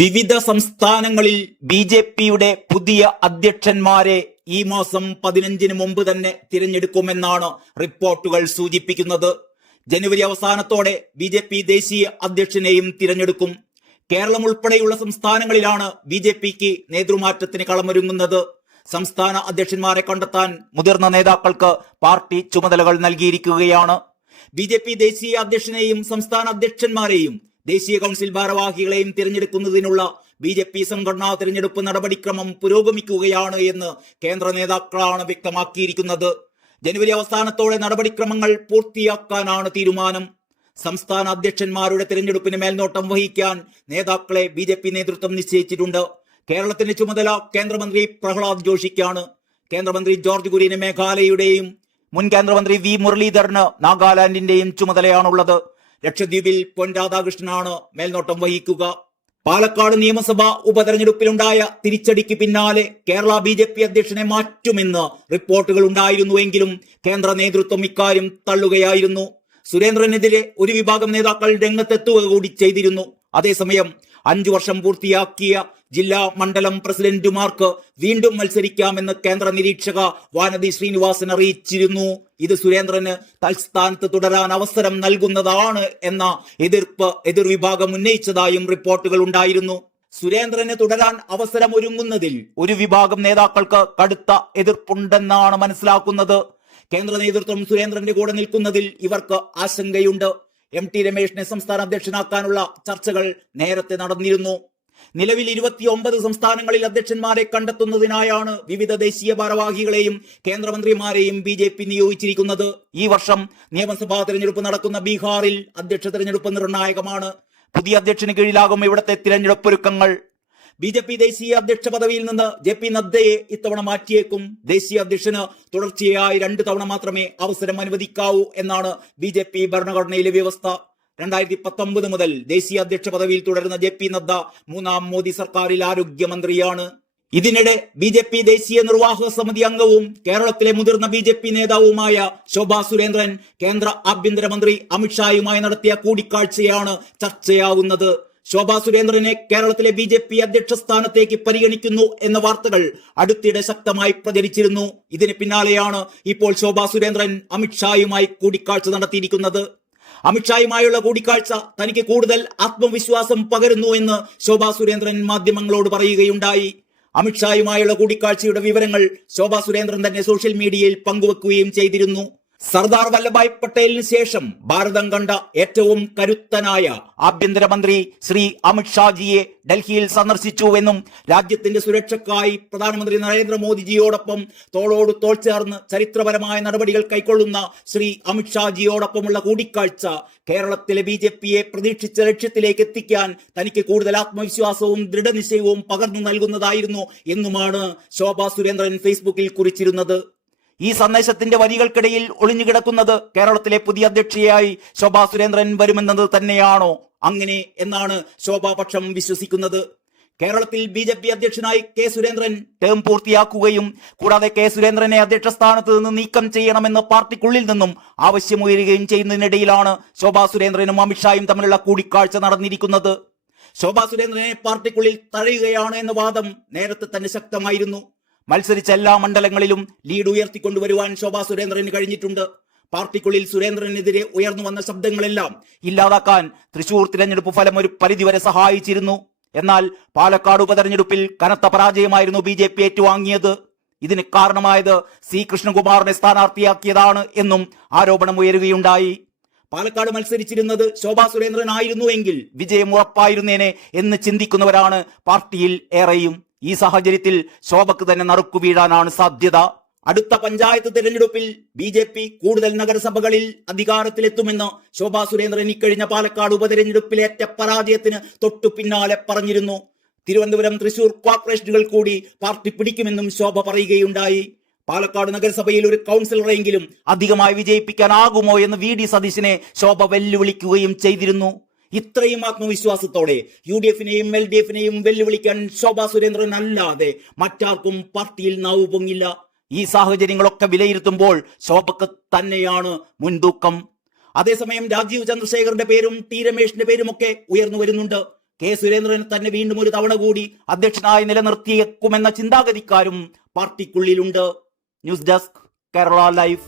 വിവിധ സംസ്ഥാനങ്ങളിൽ ബി.ജെ.പിയുടെ പുതിയ അധ്യക്ഷന്മാരെ ഈ മാസം 15-ന് മുമ്പ് തന്നെ തിരഞ്ഞെടുക്കുമെന്നാണ് റിപ്പോർട്ടുകൾ സൂചിപ്പിക്കുന്നത്. ജനുവരി അവസാനത്തോടെ ബി.ജെ.പി ദേശീയ അധ്യക്ഷനെയും തിരഞ്ഞെടുക്കും. കേരളം ഉൾപ്പെടെയുള്ള സംസ്ഥാനങ്ങളിലാണ് ബി.ജെ.പിക്ക് നേതൃമാറ്റത്തിന് കളമൊരുങ്ങുന്നത്. സംസ്ഥാന അധ്യക്ഷന്മാരെ കണ്ടെത്താൻ മുതിർന്ന നേതാക്കൾക്ക് പാർട്ടി ചുമതലകൾ നൽകിയിരിക്കുകയാണ്. ബി.ജെ.പി ദേശീയ അധ്യക്ഷനെയും സംസ്ഥാന അധ്യക്ഷന്മാരെയും ദേശീയ കൗൺസിൽ ഭാരവാഹികളെയും തിരഞ്ഞെടുക്കുന്നതിനുള്ള ബി.ജെ.പി സംഘടനാ തിരഞ്ഞെടുപ്പ് നടപടിക്രമം പുരോഗമിക്കുകയാണ് എന്ന് കേന്ദ്ര നേതാക്കളാണ് വ്യക്തമാക്കിയിരിക്കുന്നത്. ജനുവരി അവസാനത്തോടെ നടപടിക്രമങ്ങൾ പൂർത്തിയാക്കാനാണ് തീരുമാനം. സംസ്ഥാന അധ്യക്ഷന്മാരുടെ തിരഞ്ഞെടുപ്പിന് മേൽനോട്ടം വഹിക്കാൻ നേതാക്കളെ ബി.ജെ.പി നേതൃത്വം നിശ്ചയിച്ചിട്ടുണ്ട്. കേരളത്തിന്റെ ചുമതല കേന്ദ്രമന്ത്രി പ്രഹ്ലാദ് ജോഷിക്കാണ്. കേന്ദ്രമന്ത്രി ജോർജ് കുര്യന് മേഘാലയയുടെയും മുൻ കേന്ദ്രമന്ത്രി വി മുരളീധരന് നാഗാലാൻഡിന്റെയും ചുമതലയാണുള്ളത്. ലക്ഷദ്വീപിൽ പൊൻ രാധാകൃഷ്ണനാണ് മേൽനോട്ടം വഹിക്കുക. പാലക്കാട് നിയമസഭാ ഉപതെരഞ്ഞെടുപ്പിലുണ്ടായ തിരിച്ചടിക്ക് പിന്നാലെ കേരള ബി.ജെ.പി അധ്യക്ഷനെ മാറ്റുമെന്ന് റിപ്പോർട്ടുകൾ ഉണ്ടായിരുന്നുവെങ്കിലും കേന്ദ്ര നേതൃത്വം ഇക്കാര്യം തള്ളുകയായിരുന്നു. സുരേന്ദ്രനെതിരെ ഒരു വിഭാഗം നേതാക്കൾ രംഗത്തെത്തുക കൂടി ചെയ്തിരുന്നു. അതേസമയം 5 വർഷം പൂർത്തിയാക്കിയ ജില്ലാ മണ്ഡലം പ്രസിഡന്റുമാർക്ക് വീണ്ടും മത്സരിക്കാമെന്ന് കേന്ദ്ര നിരീക്ഷക വാനതി ശ്രീനിവാസൻ അറിയിച്ചിരുന്നു. ഇത് സുരേന്ദ്രന് തൽസ്ഥാനത്ത് തുടരാൻ അവസരം നൽകുന്നതാണ് എന്ന എതിർവിഭാഗം ഉന്നയിച്ചതായും റിപ്പോർട്ടുകൾ ഉണ്ടായിരുന്നു. സുരേന്ദ്രന് തുടരാൻ അവസരമൊരുങ്ങുന്നതിൽ ഒരു വിഭാഗം നേതാക്കൾക്ക് കടുത്ത എതിർപ്പുണ്ടെന്നാണ് മനസ്സിലാക്കുന്നത്. കേന്ദ്ര നേതൃത്വം സുരേന്ദ്രന്റെ കൂടെ നിൽക്കുന്നതിൽ ഇവർക്ക് ആശങ്കയുണ്ട്. എം.ടി. രമേശിനെ സംസ്ഥാന അധ്യക്ഷനാക്കാനുള്ള ചർച്ചകൾ നേരത്തെ നടന്നിരുന്നു. നിലവിൽ 29 സംസ്ഥാനങ്ങളിൽ അധ്യക്ഷന്മാരെ കണ്ടെത്തുന്നതിനായാണ് വിവിധ ദേശീയ ഭാരവാഹികളെയും കേന്ദ്രമന്ത്രിമാരെയും ബി.ജെ.പി നിയോഗിച്ചിരിക്കുന്നത്. ഈ വർഷം നിയമസഭാ തെരഞ്ഞെടുപ്പ് നടക്കുന്ന ബീഹാറിൽ അധ്യക്ഷ തെരഞ്ഞെടുപ്പ് നിർണായകമാണ്. പുതിയ അധ്യക്ഷന് കീഴിലാകും ഇവിടത്തെ തിരഞ്ഞെടുപ്പൊരുക്കങ്ങൾ. ബി.ജെ.പി ദേശീയ അധ്യക്ഷ പദവിയിൽ നിന്ന് ജെ.പി നദ്ദയെ ഇത്തവണ മാറ്റിയേക്കും. ദേശീയ അധ്യക്ഷന് തുടർച്ചയായി 2 തവണ മാത്രമേ അവസരം അനുവദിക്കാവൂ എന്നാണ് ബി.ജെ.പി ഭരണഘടനയിലെ വ്യവസ്ഥ. 2019 മുതൽ ദേശീയ അധ്യക്ഷ പദവിയിൽ തുടരുന്ന ജെ.പി നദ്ദ 3ാം മോദി സർക്കാരിൽ ആരോഗ്യമന്ത്രിയാണ്. ഇതിനിടെ ബി.ജെ.പി ദേശീയ നിർവാഹക സമിതി അംഗവും കേരളത്തിലെ മുതിർന്ന ബി.ജെ.പി നേതാവുമായ ശോഭാ സുരേന്ദ്രൻ കേന്ദ്ര ആഭ്യന്തരമന്ത്രി അമിത്ഷായുമായി നടത്തിയ കൂടിക്കാഴ്ചയാണ് ചർച്ചയാവുന്നത്. ശോഭാ സുരേന്ദ്രനെ കേരളത്തിലെ ബി.ജെ.പി അധ്യക്ഷ സ്ഥാനത്തേക്ക് പരിഗണിക്കുന്നു എന്ന വാർത്തകൾ അടുത്തിടെ ശക്തമായി പ്രചരിച്ചിരുന്നു. ഇതിന് പിന്നാലെയാണ് ഇപ്പോൾ ശോഭാ സുരേന്ദ്രൻ അമിത്ഷായുമായി കൂടിക്കാഴ്ച നടത്തിയിരിക്കുന്നത്. അമിത്ഷായുമായുള്ള കൂടിക്കാഴ്ച തനിക്ക് കൂടുതൽ ആത്മവിശ്വാസം പകരുന്നു എന്ന് ശോഭാ സുരേന്ദ്രൻ മാധ്യമങ്ങളോട് പറയുകയുണ്ടായി. അമിത്ഷായുമായുള്ള കൂടിക്കാഴ്ചയുടെ വിവരങ്ങൾ ശോഭാ സുരേന്ദ്രൻ തന്നെ സോഷ്യൽ മീഡിയയിൽ പങ്കുവെക്കുകയും ചെയ്തിരുന്നു. സർദാർ വല്ലഭായ് പട്ടേലിന് ശേഷം ഭാരതം കണ്ട ഏറ്റവും കരുത്തനായ ആഭ്യന്തരമന്ത്രി ശ്രീ അമിത്ഷാജിയെ ഡൽഹിയിൽ സന്ദർശിച്ചുവെന്നും രാജ്യത്തിന്റെ സുരക്ഷയ്ക്കായി പ്രധാനമന്ത്രി നരേന്ദ്രമോദിജിയോടൊപ്പം തോളോട് തോൾ ചേർന്ന് ചരിത്രപരമായ നടപടികൾ കൈക്കൊള്ളുന്ന ശ്രീ അമിത്ഷാജിയോടൊപ്പമുള്ള കൂടിക്കാഴ്ച കേരളത്തിലെ ബി.ജെ.പിയെ പ്രതീക്ഷിച്ച ലക്ഷ്യത്തിലേക്ക് എത്തിക്കാൻ തനിക്ക് കൂടുതൽ ആത്മവിശ്വാസവും ദൃഢനിശ്ചയവും പകർന്നു നൽകുന്നതായിരുന്നു എന്നുമാണ് ശോഭാ സുരേന്ദ്രൻ ഫേസ്ബുക്കിൽ കുറിച്ചിരുന്നത്. ഈ സന്ദേശത്തിന്റെ വരികൾക്കിടയിൽ ഒളിഞ്ഞുകിടക്കുന്നത് കേരളത്തിലെ പുതിയ അധ്യക്ഷയായി ശോഭാ സുരേന്ദ്രൻ വരുമെന്നത് തന്നെയാണോ അങ്ങനെ എന്നാണ് ശോഭാപക്ഷം വിശ്വസിക്കുന്നത്. കേരളത്തിൽ ബി.ജെ.പി അധ്യക്ഷനായി കെ സുരേന്ദ്രൻ ടേം പൂർത്തിയാക്കുകയും കൂടാതെ കെ സുരേന്ദ്രനെ അധ്യക്ഷ സ്ഥാനത്ത് നിന്ന് നീക്കം ചെയ്യണമെന്ന് പാർട്ടിക്കുള്ളിൽ നിന്നും ആവശ്യമുയരുകയും ചെയ്യുന്നതിനിടയിലാണ് ശോഭാ സുരേന്ദ്രനും അമിത്ഷായും തമ്മിലുള്ള കൂടിക്കാഴ്ച നടന്നിരിക്കുന്നത്. ശോഭാ സുരേന്ദ്രനെ പാർട്ടിക്കുള്ളിൽ തഴയുകയാണ് എന്ന വാദം നേരത്തെ തന്നെ ശക്തമായിരുന്നു. മത്സരിച്ച എല്ലാ മണ്ഡലങ്ങളിലും ലീഡ് ഉയർത്തിക്കൊണ്ടുവരുവാൻ ശോഭാ സുരേന്ദ്രന് കഴിഞ്ഞിട്ടുണ്ട്. പാർട്ടിക്കുള്ളിൽ സുരേന്ദ്രനെതിരെ ഉയർന്നു വന്ന ശബ്ദങ്ങളെല്ലാം ഇല്ലാതാക്കാൻ തൃശൂർ തിരഞ്ഞെടുപ്പ് ഫലം ഒരു പരിധിവരെ സഹായിച്ചിരുന്നു. എന്നാൽ പാലക്കാട് ഉപതെരഞ്ഞെടുപ്പിൽ കനത്ത പരാജയമായിരുന്നു ബി.ജെ.പി ഏറ്റുവാങ്ങിയത്. ഇതിന് കാരണമായത് സി കൃഷ്ണകുമാറിനെ സ്ഥാനാർത്ഥിയാക്കിയതാണ് എന്നും ആരോപണം ഉയരുകയുണ്ടായി. പാലക്കാട് മത്സരിച്ചിരുന്നത് ശോഭാ സുരേന്ദ്രൻ ആയിരുന്നുവെങ്കിൽ വിജയം ഉറപ്പായിരുന്നേനെ എന്ന് ചിന്തിക്കുന്നവരാണ് പാർട്ടിയിൽ ഏറെയും. ഈ സാഹചര്യത്തിൽ ശോഭക്ക് തന്നെ നറുക്കു വീഴാനാണ് സാധ്യത. അടുത്ത പഞ്ചായത്ത് തിരഞ്ഞെടുപ്പിൽ ബി.ജെ.പി കൂടുതൽ നഗരസഭകളിൽ അധികാരത്തിലെത്തുമെന്ന് ശോഭാ സുരേന്ദ്രൻ ഇക്കഴിഞ്ഞ പാലക്കാട് ഉപതെരഞ്ഞെടുപ്പിലേറ്റ പരാജയത്തിന് തൊട്ടു പിന്നാലെ പറഞ്ഞിരുന്നു. തിരുവനന്തപുരം, തൃശൂർ കോർപ്പറേഷനുകൾ കൂടി പാർട്ടി പിടിക്കുമെന്നും ശോഭ പറയുകയുണ്ടായി. പാലക്കാട് നഗരസഭയിൽ ഒരു കൗൺസിലറെങ്കിലും അധികമായി വിജയിപ്പിക്കാനാകുമോ എന്ന് വി.ഡി. സതീശനെ ശോഭ വെല്ലുവിളിക്കുകയും ചെയ്തിരുന്നു. ഇത്രയും ആത്മവിശ്വാസത്തോടെ യു.ഡി.എഫിനെയും എൽ.ഡി.എഫിനെയും വെല്ലുവിളിക്കാൻ ശോഭാ സുരേന്ദ്രൻ അല്ലാതെ മറ്റാർക്കും പാർട്ടിയിൽ നാവു പൊങ്ങില്ല. ഈ സാഹചര്യങ്ങളൊക്കെ വിലയിരുത്തുമ്പോൾ ശോഭക്ക് തന്നെയാണ് മുൻതൂക്കം. അതേസമയം രാജീവ് ചന്ദ്രശേഖറിന്റെ പേരും ടി രമേശിന്റെ പേരുമൊക്കെ ഉയർന്നു വരുന്നുണ്ട്. കെ സുരേന്ദ്രനെ തന്നെ വീണ്ടും ഒരു തവണ കൂടി അധ്യക്ഷനായി നിലനിർത്തിയേക്കുമെന്ന ചിന്താഗതിക്കാരും പാർട്ടിക്കുള്ളിലുണ്ട്. News desk Kerala life.